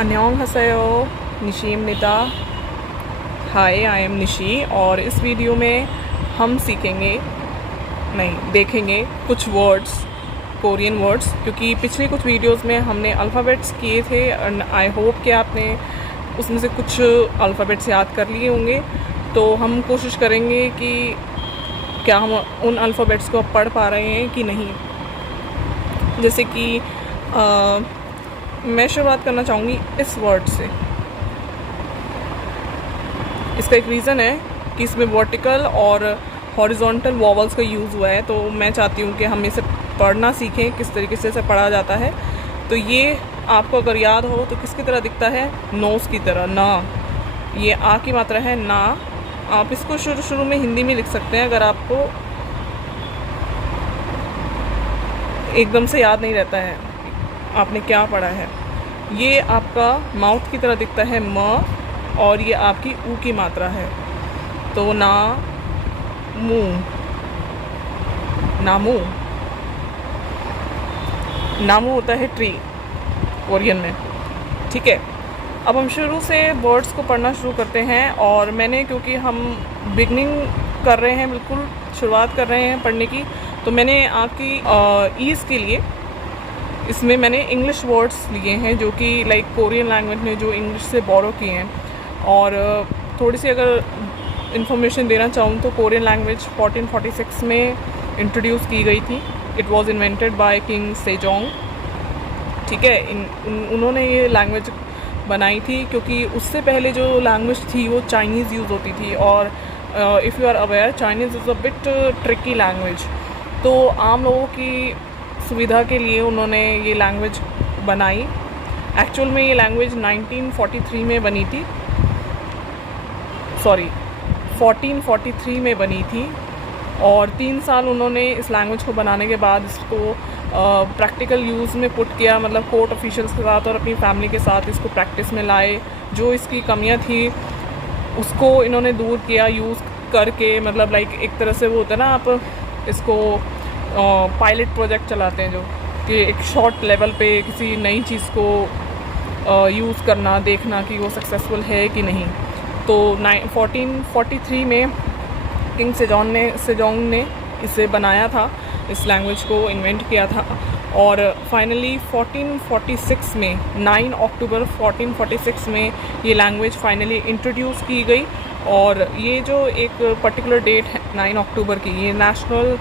अन्योंगहसेयो, निशीम Nita. Hi, I am Nishi और इस video में हम देखेंगे कुछ वर्ड्स, कोरियन वर्ड्स, क्योंकि पिछले कुछ वीडियोस में हमने अल्फ़ाबेट्स किए थे एंड आई होप कि आपने उसमें से कुछ अल्फ़ाबेट्स याद कर लिए होंगे। तो हम कोशिश करेंगे कि क्या हम उन अल्फ़ाबेट्स को पढ़ पा रहे हैं कि नहीं। जैसे कि मैं शुरुआत करना चाहूँगी इस वर्ड से। इसका एक रीज़न है कि इसमें वर्टिकल और हॉरिजॉन्टल वॉवल्स का यूज़ हुआ है, तो मैं चाहती हूँ कि हम इसे पढ़ना सीखें, किस तरीके से इसे पढ़ा जाता है। तो ये आपको अगर याद हो तो किसकी तरह दिखता है? नोज़ की तरह, ना। ये आ की मात्रा है, ना। आप इसको शुरू में हिंदी में लिख सकते हैं अगर आपको एकदम से याद नहीं रहता है आपने क्या पढ़ा है। ये आपका माउथ की तरह दिखता है, म, और ये आपकी ऊ की मात्रा है, तो ना मुँह, नामू। नामू होता है ट्री कोरियन में, ठीक है। अब हम शुरू से वर्ड्स को पढ़ना शुरू करते हैं और मैंने, क्योंकि हम बिगनिंग कर रहे हैं, बिल्कुल शुरुआत कर रहे हैं पढ़ने की, तो मैंने आपकी ईज़ के लिए इसमें मैंने इंग्लिश वर्ड्स लिए हैं जो कि लाइक कोरियन लैंग्वेज में जो इंग्लिश से बोरो किए हैं। और थोड़ी सी अगर इन्फॉर्मेशन देना चाहूँ तो कोरियन लैंग्वेज 1446 में इंट्रोड्यूस की गई थी। It was invented by king Sejong, ठीक है। उन्होंने ये लैंग्वेज बनाई थी क्योंकि उससे पहले जो लैंग्वेज थी वो चाइनीज़ यूज़ होती थी, और if you are aware Chinese is a bit tricky language. तो आम लोगों की सुविधा के लिए उन्होंने ये लैंग्वेज बनाई। एक्चुअल में ये लैंग्वेज 1943 में बनी थी, 1443 में बनी थी, और 3 साल उन्होंने इस लैंग्वेज को बनाने के बाद इसको प्रैक्टिकल यूज़ में पुट किया, मतलब कोर्ट ऑफिशियल्स के साथ और अपनी फैमिली के साथ इसको प्रैक्टिस में लाए। जो इसकी कमियां थी उसको इन्होंने दूर किया यूज़ करके, मतलब लाइक एक तरह से वो होता है ना, आप इसको पायलट प्रोजेक्ट चलाते हैं जो कि एक शॉर्ट लेवल पे किसी नई चीज़ को यूज़ करना, देखना कि वो सक्सेसफुल है कि नहीं। तो 1443 में किंग सेजोंग ने इसे बनाया था, इस लैंग्वेज को इन्वेंट किया था, और फाइनली 1446 में 9 अक्टूबर 1446 में ये लैंग्वेज फाइनली इंट्रोड्यूस की गई। और ये जो एक पर्टिकुलर डेट है 9 अक्टूबर की, ये नेशनल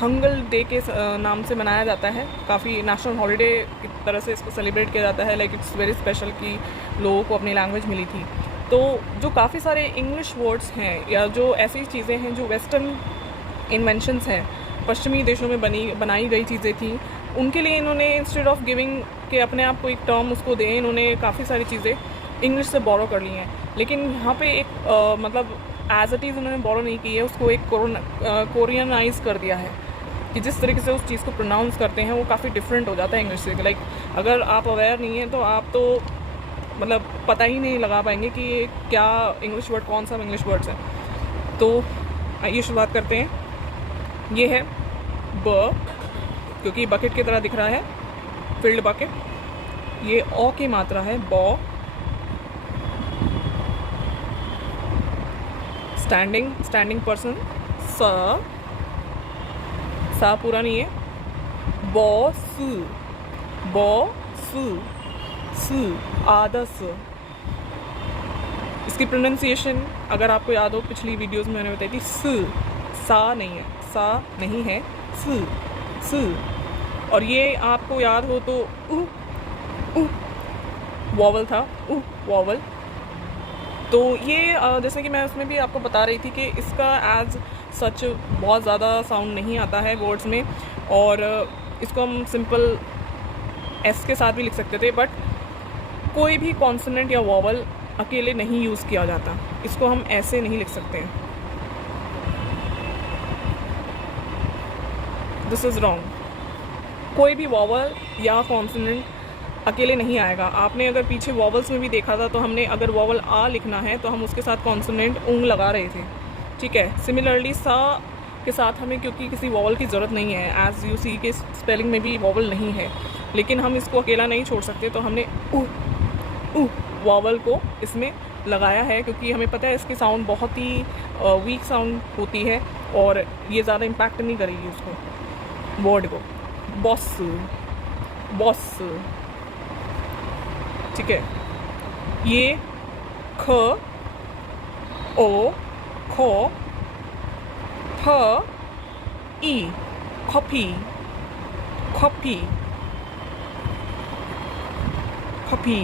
हंगल डे के नाम से मनाया जाता है। काफ़ी नेशनल हॉलीडे की तरह से इसको सेलिब्रेट किया जाता है, लाइक इट्स वेरी स्पेशल कि लोगों को अपनी लैंग्वेज मिली थी। तो जो काफ़ी सारे इंग्लिश वर्ड्स हैं या जो ऐसी चीज़ें हैं जो वेस्टर्न इन्वेंशंस हैं, पश्चिमी देशों में बनाई गई चीज़ें थी, उनके लिए इन्होंने इंस्टेड ऑफ गिविंग के अपने आप को एक टर्म उसको दें, इन्होंने काफ़ी सारी चीज़ें इंग्लिश से बोरो कर ली हैं। लेकिन यहाँ पे एक मतलब एज इट इज़ उन्होंने बोरो नहीं की है, उसको एक कोरियनाइज कर दिया है कि जिस तरीके से उस चीज़ को प्रोनाउंस करते हैं वो काफ़ी डिफरेंट हो जाता है इंग्लिश से। लाइक अगर आप अवेयर नहीं हैं तो आप तो मतलब पता ही नहीं लगा पाएंगे कि ये क्या इंग्लिश वर्ड, कौन सा इंग्लिश वर्ड्स है। तो आइए शुरुआत करते हैं। ये है ब, क्योंकि बकेट की तरह दिख रहा है, फिल्ड बकेट। ये ओ की मात्रा है, बॉ। स्टैंडिंग पर्सन, सा पूरा नहीं है, बॉस, आधा स। इसकी प्रोनाउंसिएशन अगर आपको याद हो, पिछली वीडियोस में मैंने बताई थी, सा नहीं है, सा नहीं है, स। और ये आपको याद हो तो वॉवल था, वॉवल। तो ये जैसे कि मैं उसमें भी आपको बता रही थी कि इसका एज सच बहुत ज़्यादा साउंड नहीं आता है वर्ड्स में, और इसको हम सिंपल एस के साथ भी लिख सकते थे, बट कोई भी कॉन्सोनेंट या वॉवल अकेले नहीं यूज़ किया जाता, इसको हम ऐसे नहीं लिख सकते हैं। This is wrong. कोई भी वॉवल या कॉन्सोनेंट अकेले नहीं आएगा। आपने अगर पीछे वॉवल्स में भी देखा था तो हमने अगर वॉवल आ लिखना है तो हम उसके साथ कॉन्सोनेंट ऊंग लगा रहे थे, ठीक है। सिमिलरली सा के साथ हमें क्योंकि किसी वॉवल की ज़रूरत नहीं है, एज यू सी के स्पेलिंग में भी वॉवल नहीं है, लेकिन हम इसको अकेला नहीं छोड़ सकते, तो हमने वॉवल को इसमें लगाया है, क्योंकि हमें पता है इसकी साउंड बहुत ही वीक साउंड होती है और ये ज़्यादा इम्पैक्ट नहीं करेगी उसको, वर्ड को। बॉस, बॉस, ठीक है। ये ख, ओ, खो, थ, ई, कॉफी, कॉफी, कॉफी।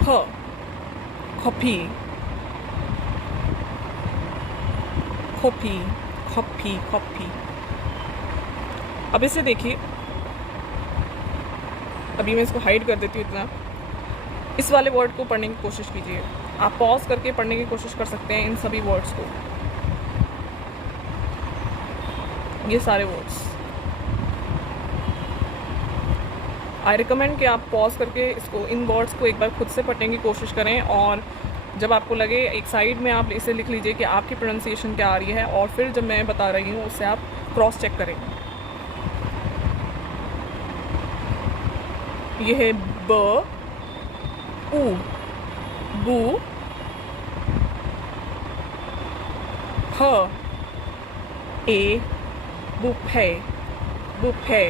फ, कॉफी, कॉफी, कॉफी, कॉफी। अब इसे देखिए, अभी मैं इसको हाइड कर देती हूँ इतना। इस वाले वर्ड को पढ़ने की कोशिश कीजिए, आप पॉज करके पढ़ने की कोशिश कर सकते हैं इन सभी वर्ड्स को, ये सारे वर्ड्स। आई रिकमेंड कि आप पॉज करके इसको, इन वर्ड्स को एक बार खुद से पढ़ने की कोशिश करें, और जब आपको लगे एक साइड में आप इसे लिख लीजिए कि आपकी प्रोनाउंसिएशन क्या आ रही है, और फिर जब मैं बता रही हूँ उससे आप क्रॉस चेक करें। ये है ब, उ, बू, ह, ए, बुफे, बुफे,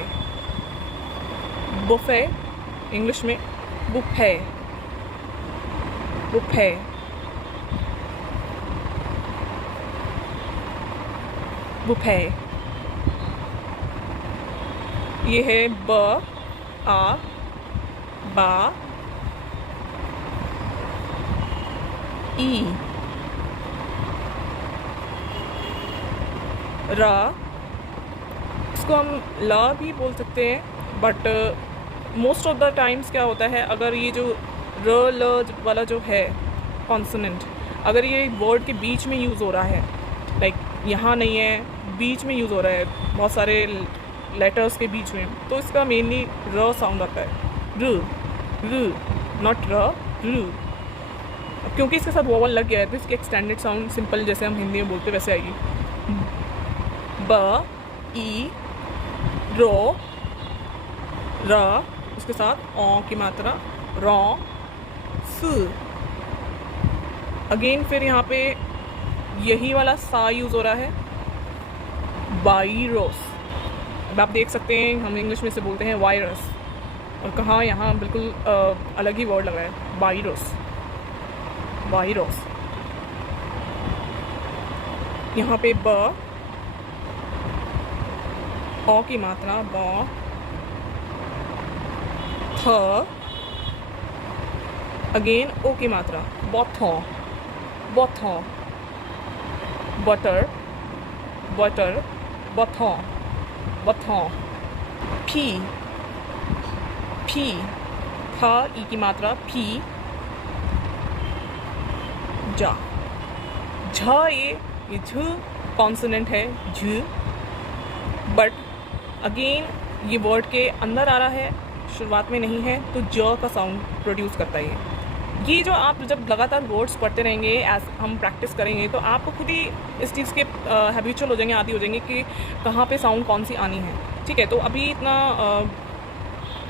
बुफे, इंग्लिश में बुफे, बुफे, बुफे। ये है ब, आ, बा, ई, रा, इसको हम ला भी बोल सकते हैं, but most of the times क्या होता है, अगर ये जो र ल वाला जो है कॉन्सोनेंट, अगर ये वर्ड के बीच में यूज़ हो रहा है, लाइक यहाँ नहीं है, बीच में यूज़ हो रहा है बहुत सारे लेटर्स के बीच में, तो इसका मेनली र साउंड आता है, र, नॉट र, र। क्योंकि इसके साथ वोवल लग गया है तो इसकी एक्सटेंडेड साउंड सिंपल जैसे हम हिंदी में बोलते वैसे आएगी। ब, ई, रो, र, उसके साथ ओ की मात्रा, रॉ, स। अगेन फिर यहाँ पे यही वाला सा यूज़ हो रहा है, वायरस। अब आप देख सकते हैं हम इंग्लिश में से बोलते हैं वायरस, और कहाँ यहाँ बिल्कुल अलग ही वर्ड लगा है, वायरस, वायरस। यहाँ पे ब, ओ की मात्रा, ब, थ, अगेन ओ की मात्रा, बॉथो, बॉथो, बटर, बटर, बथो, बथो। फी, फी, फ, ई की मात्रा, फी, जा, झ, ये झ कॉन्सोनेंट है, झ, बट अगेन ये वर्ड के अंदर आ रहा है, शुरुआत में नहीं है, तो ज का साउंड प्रोड्यूस करता है। ये जो आप जब लगातार वर्ड्स पढ़ते रहेंगे, एज हम प्रैक्टिस करेंगे, तो आपको खुद ही इस चीज़ के हैबिचुअल हो जाएंगे, आदी हो जाएंगे कि कहाँ पे साउंड कौन सी आनी है। ठीक है, तो अभी इतना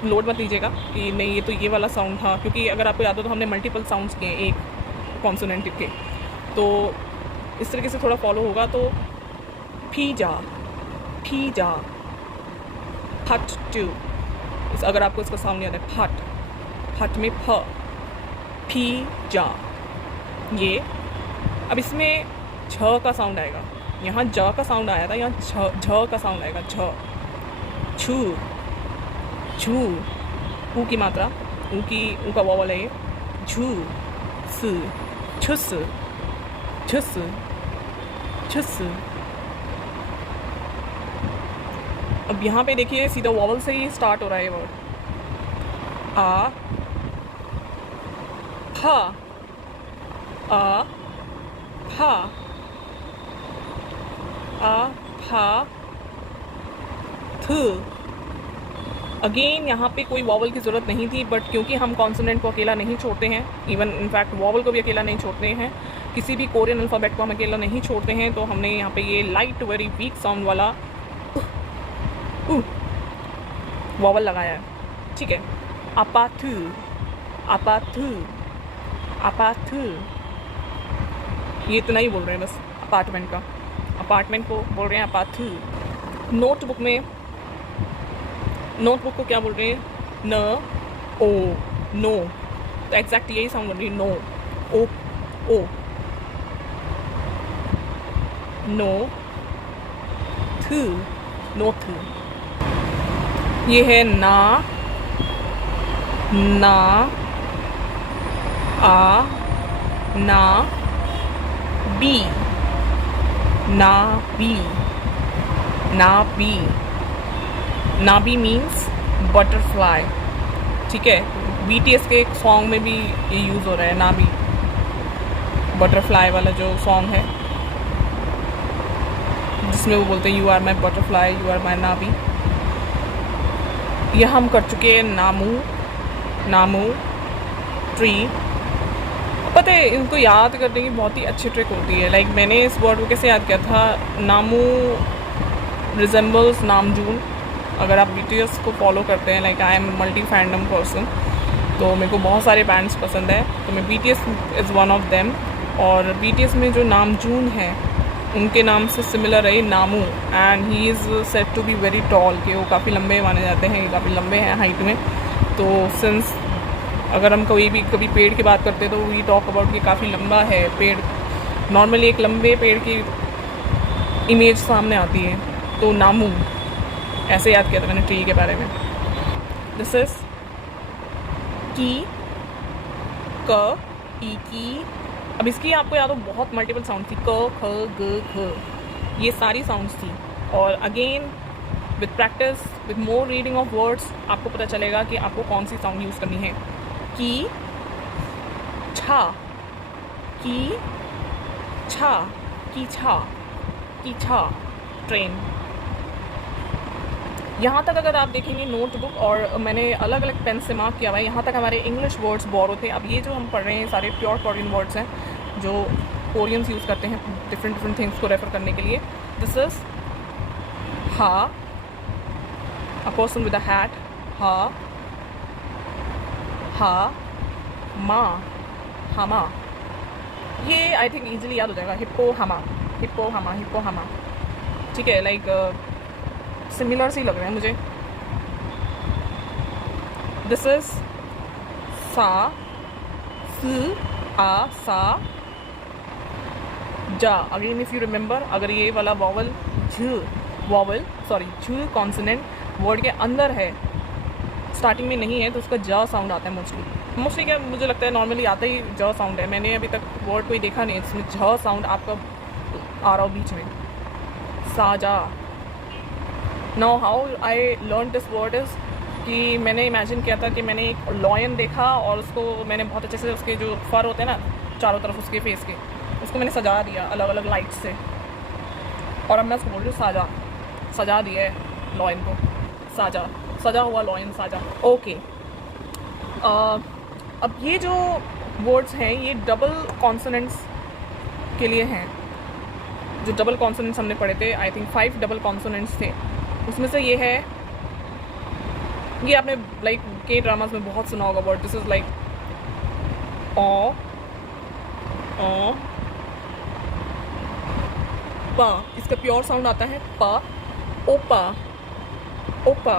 लोड मत लीजिएगा कि नहीं ये तो ये वाला साउंड था, क्योंकि अगर आपको याद हो तो हमने मल्टीपल साउंड्स किए एक कॉन्सोनेंट के, तो इस तरीके से थोड़ा फॉलो होगा। तो फी जा, फी जा, फट टू, अगर आपको इसका साउंड याद है, फट, फट में फ, फी जा, ये। अब इसमें झ का साउंड आएगा, यहाँ ज का साउंड आया था, यहाँ झ का साउंड आएगा, झ, छू, छू, ऊ की मात्रा, ऊ की, ऊ का वॉवल है ये, झू, स, छुस, छुस, छुस। अब यहाँ पे देखिए सीधा वॉवल से ही स्टार्ट हो रहा है ये वर्ड, आ, फा, आ, फा, आ, फा, थ, अगेन यहाँ पे कोई वॉवल की ज़रूरत नहीं थी, बट क्योंकि हम कॉन्सोनेंट को अकेला नहीं छोड़ते हैं, इवन इनफैक्ट वॉवल को भी अकेला नहीं छोड़ते हैं, किसी भी कोरियन अल्फ़ाबेट को हम अकेला नहीं छोड़ते हैं, तो हमने यहाँ पे ये लाइट वेरी वीक साउंड वाला वॉवल लगाया है, ठीक है। अपाथु, अपाथु, अपाथु, ये इतना ही बोल रहे हैं बस अपार्टमेंट का, अपार्टमेंट को बोल रहे हैं अपाथु। नोटबुक में, नोटबुक को क्या बोल रहे हैं? न, ओ, नो, तो एग्जैक्ट यही साउंड बन रही है, नो, ओ, ओ, नो, थू, नो थू। ये है ना, ना, आ, ना, बी, ना बी, ना बी, ना बी मीन्स बटरफ्लाई, ठीक है। BTS के एक सॉन्ग में भी ये यूज़ हो रहा है, ना बी, बटरफ्लाई वाला जो सॉन्ग है जिसमें वो बोलते हैं you are my butterfly, you are my ना बी। यह हम कर चुके हैं नामू, नामू ट्री। पता है इनको याद करने की बहुत ही अच्छी ट्रिक होती है। लाइक मैंने इस वर्ड को कैसे याद किया था, नामू रिजेंबल्स नामजून। अगर आप BTS को फॉलो करते हैं, like I am multi fandom person, तो मेरे को बहुत सारे बैंड्स पसंद है, तो मैं BTS is one of them. और BTS में जो नामजून है उनके नाम से सिमिलर है नामू, and he is said to be very tall, कि वो काफ़ी लंबे माने जाते हैं, काफ़ी लंबे हैं हाइट में। तो सिंस अगर हम कभी पेड़ की बात करते हैं तो वी टॉक अबाउट कि काफ़ी लंबा है पेड़, नॉर्मली एक लंबे पेड़ की इमेज सामने आती है, तो नामू ऐसे याद किया था मैंने ट्री के बारे में। दिस इज की, क, ई की। अब इसकी आपको याद हो बहुत मल्टीपल साउंड थी, क, ख, ग, ख, ये सारी साउंड्स थी। और again with practice, with more reading of words, आपको पता चलेगा कि आपको कौन सी साउंड यूज़ करनी है। की, छा, की, छा, की छा, की छा, ट्रेन। यहाँ तक अगर आप देखेंगे नोटबुक, और मैंने अलग अलग पेन से मार्क किया हुआ है, यहाँ तक हमारे इंग्लिश वर्ड्स बोरो थे। अब ये जो हम पढ़ रहे हैं सारे प्योर कोरियन वर्ड्स हैं जो कोरियंस यूज़ करते हैं डिफरेंट थिंग्स को रेफर करने के लिए। दिस इज हा, a person with a hat, हा, हा, मा, हमा। ये आई थिंक ईजिली याद हो जाएगा, हिप्पो हमा, हिप्पो हमा, हिप्पो हमा, ठीक है। लाइक सिमिलर सी लग रहे हैं मुझे। दिस इज सा, स, आ, सा, जा। अगेन इफ यू रिमेंबर, अगर ये वाला वॉवल झ कॉन्सोनेंट वर्ड के अंदर है, स्टार्टिंग में नहीं है, तो उसका ज साउंड आता है मोस्टली क्या मुझे लगता है नॉर्मली आता ही ज साउंड है। मैंने अभी तक वर्ड कोई देखा नहीं जिसमें झ साउंड आपका आ रहा हो बीच में। साजा। Now how I learn this word is कि मैंने इमेजिन किया था कि मैंने एक लॉयन देखा और उसको मैंने बहुत अच्छे से, उसके जो फर होते हैं ना चारों तरफ उसके फेस के, उसको मैंने सजा दिया अलग अलग लाइट से, और अब मैं उसको बोल रही हूँ साजा, सजा दिया है लॉयन को, साजा, सजा हुआ लॉयन, साजा। ओके, अब ये जो वर्ड्स हैं ये डबल कॉन्सोनेंट्स के लिए हैं। जो डबल कॉन्सोनेंट्स हमने पढ़े थे, आई थिंक 5 डबल कॉन्सोनेंट्स थे, उसमें से ये है, ये आपने लाइक के ड्रामास में बहुत सुना होगा word. This is like oh, पा, इसका प्योर साउंड आता है पा, ओपा, ओपा।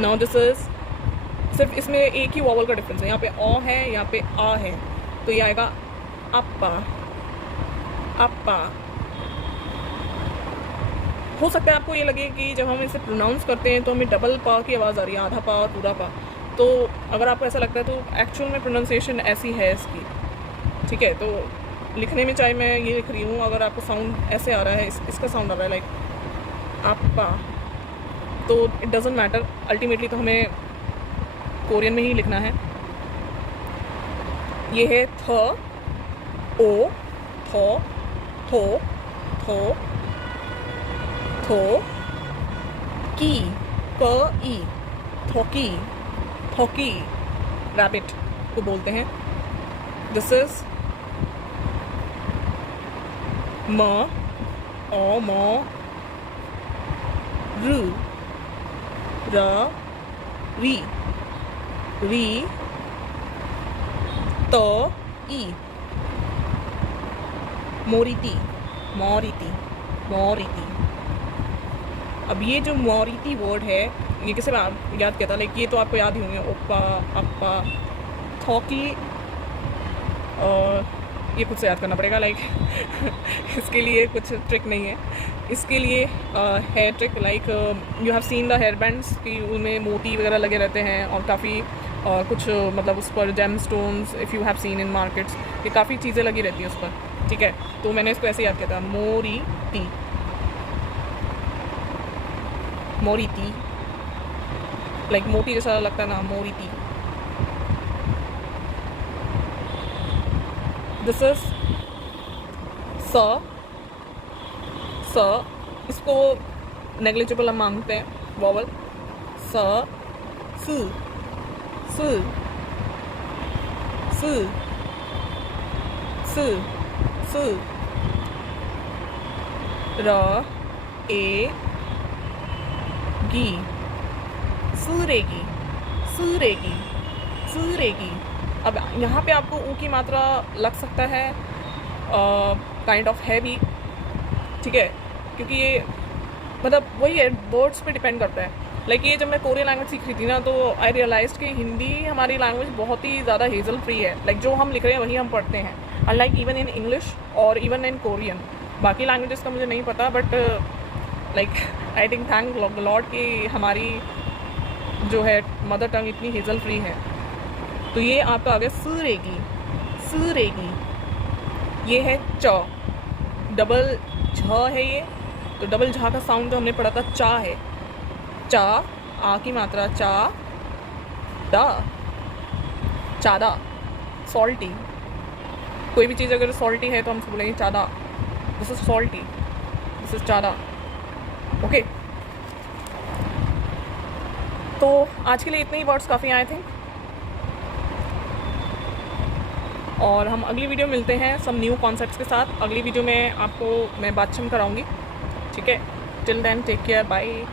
नाउ दिस इज, सिर्फ इसमें एक ही वॉवल का डिफरेंस है, यहाँ पे ओ है, यहाँ पे आ है, तो ये आएगा अप्पा, अप्पा। हो सकता है आपको ये लगे कि जब हम इसे प्रोनाउंस करते हैं तो हमें डबल पा की आवाज़ आ रही है, आधा पा और पूरा पा। तो अगर आपको ऐसा लगता है तो एक्चुअल में प्रोनाउंसिएशन ऐसी है इसकी, ठीक है। तो लिखने में चाहे मैं ये लिख रही हूँ, अगर आपको साउंड ऐसे आ रहा है, इसका साउंड आ रहा है लाइक अप्पा, तो इट डजेंट मैटर, अल्टीमेटली तो हमें कोरियन में ही लिखना है। ये है थ, ओ, थो, थो, थो, थो, की, क ई, थोकी, थोकी रैबिट को बोलते हैं। दिस इज म ओ म रु र री री त ई, मोरिती, मोरिती, मोरिती। अब ये जो मोरिती वर्ड है ये किसे याद किया था, लाइक ये तो आपको याद ही होंगे, ओप्पा, अप्पा, थॉकी, और ये खुद से याद करना पड़ेगा, लाइक इसके लिए कुछ ट्रिक नहीं है। इसके लिए hair trick, like you have seen the hair bands कि उनमें मोती वगैरह लगे रहते हैं और काफ़ी कुछ मतलब उस पर gemstones, if you have seen in markets, ये काफ़ी चीज़ें लगी रहती है उस पर, ठीक है। तो मैंने इसको ऐसे याद किया था, मोरीती, मोरीती, लाइक मोती जैसा लगता है ना, मोरीती। दिस इज स, इसको नेग्लिजिबल हम मांगते हैं वॉवल, स, स, स, स, स, स, र, ए, गी, सूरेगी, सूरेगी, सूरेगी। अब यहाँ पे आपको ऊ की मात्रा लग सकता है काइंड ऑफ है भी, ठीक है, क्योंकि ये मतलब वही है, वर्ड्स पे डिपेंड करता है। लाइक ये जब मैं कोरियन लैंग्वेज सीख रही थी ना, तो आई रियलाइज कि हिंदी हमारी लैंग्वेज बहुत ही ज़्यादा हेजल फ्री है, लाइक जो हम लिख रहे हैं वही हम पढ़ते हैं, अनलाइक इवन इन इंग्लिश और इवन इन कोरियन। बाकी लैंग्वेजेस का मुझे नहीं पता, but like I think thank Lord कि हमारी जो है मदर टंग इतनी हेजल फ्री है। तो ये आपका आ गया सूरेगी, सूरेगी। ये है च, डबल झ है ये, तो डबल झा का साउंड जो हमने पढ़ा था चा है, चा, आ की मात्रा चा, दा, चादा, सॉल्टी। कोई भी चीज़ अगर सॉल्टी है तो हम उसको बोलेंगे चादा, this is salty, this is चादा, ओके। तो आज के लिए इतने ही वर्ड्स काफ़ी आई थिंक, और हम अगली वीडियो मिलते हैं सब न्यू कॉन्सेप्ट्स के साथ। अगली वीडियो में आपको मैं बातचीत कराऊंगी, ठीक है। Till then take care, bye.